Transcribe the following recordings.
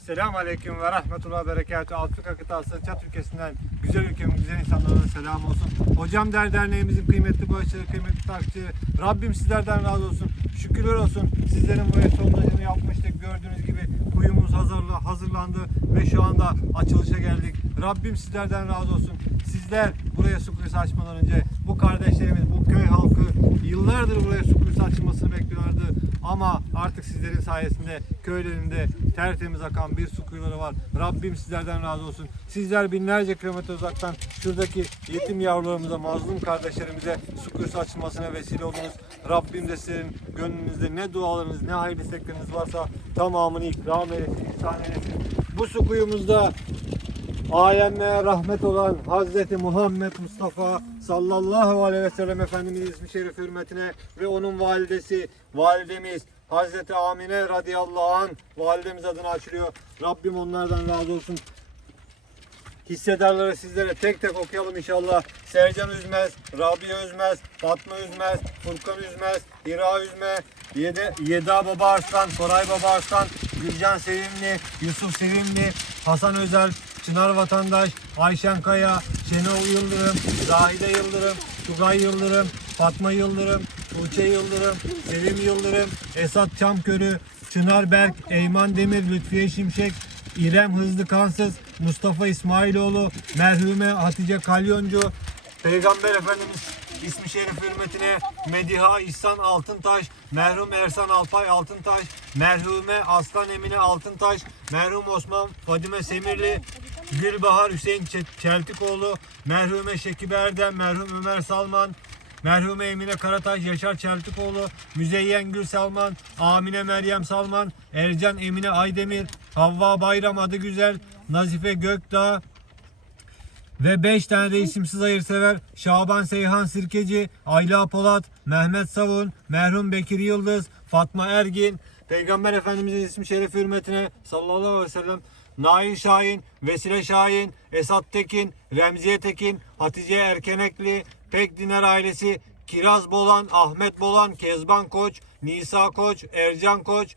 Esselamu Aleyküm ve Rahmetullah Berekatü. Afrika kıtası Çat ülkesinden güzel ülkemin güzel insanlarına selam olsun. Hocam Der Derneğimizin kıymetli bağışçıları, kıymetli takipçileri. Rabbim sizlerden razı olsun. Şükürler olsun. Sizlerin buraya sondajını yapmıştık. Gördüğünüz gibi kuyumuz hazırla, hazırlandı ve şu anda açılışa geldik. Rabbim sizlerden razı olsun. Sizler buraya su kuyusu açmadan önce bu kardeşlerimiz, bu köy halkı yıllardır buraya su kuyusu açılmasını bekliyorlardı. Ama artık sizlerin sayesinde köylerinde tertemiz akan bir su kuyuları var. Rabbim sizlerden razı olsun. Sizler binlerce kilometre uzaktan şuradaki yetim yavrularımıza, mazlum kardeşlerimize su kuyusu açılmasına vesile oldunuz. Rabbim de sizin gönlünüzde ne dualarınız, ne hayırlı istekleriniz varsa tamamını ikram eylesin, ihsan eylesin. Bu su kuyumuzda alemlere rahmet olan Hazreti Muhammed Mustafa sallallahu aleyhi ve sellem Efendimiz ismi şerif hürmetine ve onun validesi validemiz Hazreti Amine radıyallahu an validemiz adına açılıyor. Rabbim onlardan razı olsun. Hissedarları sizlere tek tek okuyalım inşallah. Sercan Üzmez, Rabia Üzmez, Fatma Üzmez, Furkan Üzmez, Hira Üzme, Yeda Baba Arslan, Koray Baba Arslan, Gülcan Sevimli, Yusuf Sevimli, Hasan Özel, Çınar Vatandaş, Ayşen Kaya, Şenol Yıldırım, Zahide Yıldırım, Tugay Yıldırım, Fatma Yıldırım, Tuğçe Yıldırım, Sevim Yıldırım, Esat Çamkörü, Çınar Berk, Eyman Demir, Lütfiye Şimşek, İrem Hızlı Kansız, Mustafa İsmailoğlu, merhume Hatice Kalyoncu, Peygamber Efendimiz ismi şerif hürmetine Mediha İhsan Altıntaş, merhum Ersan Alpay Altıntaş, merhume Aslan Emine Altıntaş, merhum Osman Fadime Semirli, Gülbahar Hüseyin Çe- Çeltikoğlu, merhume Şekip Erdem, merhum Ömer Salman, Merhume Emine Karataş, Yaşar Çeltikoğlu, Müzeyyen Gül Salman, Amine Meryem Salman, Ercan Emine Aydemir, Havva Bayram Adı Güzel, Nazife Gökdağ ve 5 tane de isimsiz hayırsever Şaban Seyhan Sirkeci, Ayla Polat, Mehmet Savun, merhum Bekir Yıldız, Fatma Ergin, Peygamber Efendimizin ismi şerif hürmetine sallallahu aleyhi ve sellem Nail Şahin, Vesile Şahin, Esat Tekin, Remziye Tekin, Hatice Erkenekli, Pek Diner ailesi, Kiraz Bolan, Ahmet Bolan, Kezban Koç, Nisa Koç, Ercan Koç,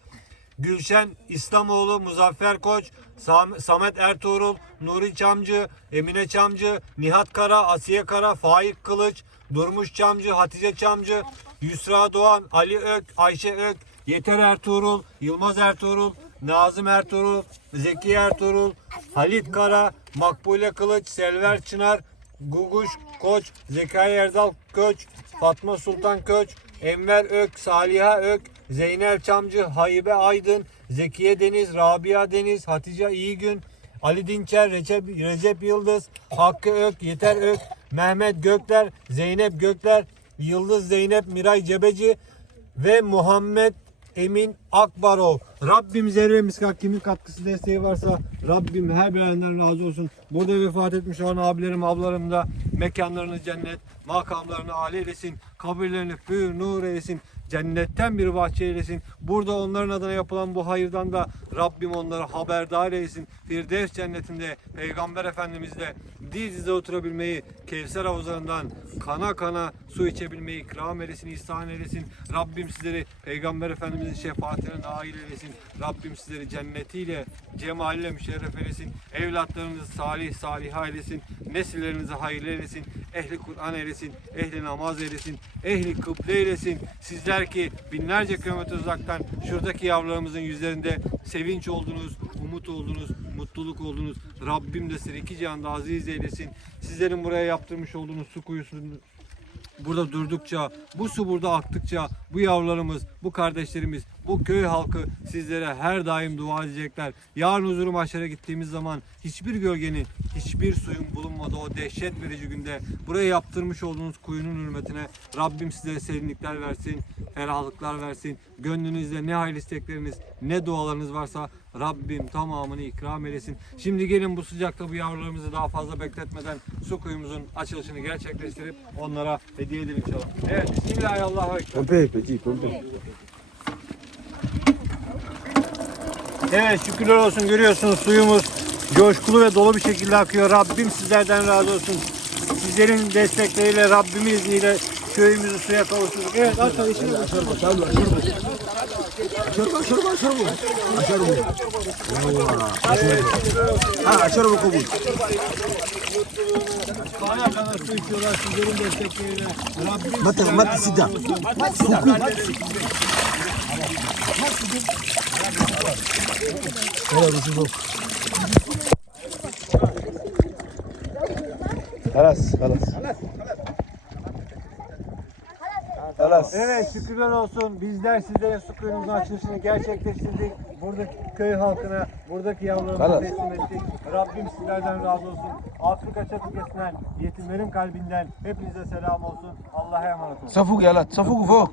Gülşen İslamoğlu, Muzaffer Koç, Sam- Samet Ertuğrul, Nuri Çamcı, Emine Çamcı, Nihat Kara, Asiye Kara, Faik Kılıç, Durmuş Çamcı, Hatice Çamcı, Yusra Doğan, Ali Ök, Ayşe Ök, Yeter Ertuğrul, Yılmaz Ertuğrul, Nazım Ertuğrul, Zeki Ertuğrul, Halit Kara, Makbule Kılıç, Selver Çınar, Guguş Koç, Zekai Erdal Köç, Fatma Sultan Köç, Enver Ök, Saliha Ök, Zeynep Çamcı, Haybe Aydın, Zekiye Deniz, Rabia Deniz, Hatice İyigün, Ali Dinçer, Recep, Recep Yıldız, Hakkı Ök, Yeter Ök, Mehmet Gökler, Zeynep Gökler, Yıldız Zeynep, Miray Cebeci ve Muhammed Emin Akbarov. Rabbim zerre miskak kimin katkısı desteği varsa Rabbim her birerinden razı olsun. Burada vefat etmiş olan abilerim, ablalarım da mekanlarını cennet, makamlarını âli eylesin, kabirlerini pür nur eylesin. Cennetten bir bahçe eylesin. Burada onların adına yapılan bu hayırdan da Rabbim onları haberdar eylesin. Firdevs cennetinde Peygamber Efendimizle diz dize oturabilmeyi, Kevser havuzlarından kana kana su içebilmeyi ikram eylesin, ihsan eylesin. Rabbim sizleri Peygamber Efendimizin şefaatine nail eylesin. Rabbim sizleri cennetiyle, cemaliyle müşerref eylesin. Evlatlarınızı salih salih eylesin. Nesillerinizi hayırlı eylesin. Ehli Kur'an eylesin. Ehli namaz eylesin. Ehli kıble eylesin. Sizler ki binlerce kilometre uzaktan şuradaki yavrularımızın yüzlerinde sevinç oldunuz, umut oldunuz, mutluluk oldunuz. Rabbim de sizi iki cihanda aziz eylesin. Sizlerin buraya yaptırmış olduğunuz su kuyusunu burada durdukça, bu su burada aktıkça bu yavrularımız, bu kardeşlerimiz, bu köy halkı sizlere her daim dua edecekler. Yarın huzuru mahşere gittiğimiz zaman hiçbir gölgenin, hiçbir suyun bulunmadığı o dehşet verici günde buraya yaptırmış olduğunuz kuyunun hürmetine Rabbim size serinlikler versin, ferahlıklar versin. Gönlünüzde ne hayırlı istekleriniz, ne dualarınız varsa Rabbim tamamını ikram eylesin. Şimdi gelin bu sıcakta bu yavrularımızı daha fazla bekletmeden su kuyumuzun açılışını gerçekleştirip onlara hediye edelim inşallah. Evet, Bismillahirrahmanirrahim. Petit, pompez. Evet şükürler olsun görüyorsunuz suyumuz coşkulu ve dolu bir şekilde akıyor. Rabbim sizlerden razı olsun. Sizlerin destekleriyle Rabbimin izniyle köyümüzü suya kavuşturduk. Evet arkadaşlar işine başlayalım. Şurba, şurba, şurba. Şurba. Ha, şurba kabul kadar su içiyorlar sizlerin destekleriyle. Rabbim Mate, mate, sit down. Mate, sit down. Mate, sit down. Helal olsun bok. Halas, halas. Halas. Alas. Evet şükürler olsun. Bizler sizlerin su kuyunuzun açılışını gerçekleştirdik. Buradaki köy halkına, buradaki yavrularımızı Alas. teslim ettik. Rabbim sizlerden razı olsun. Afrika çatıkesinden, yetimlerin kalbinden hepinize selam olsun. Allah'a emanet olun. Safuk yalat. Safuk ufuk.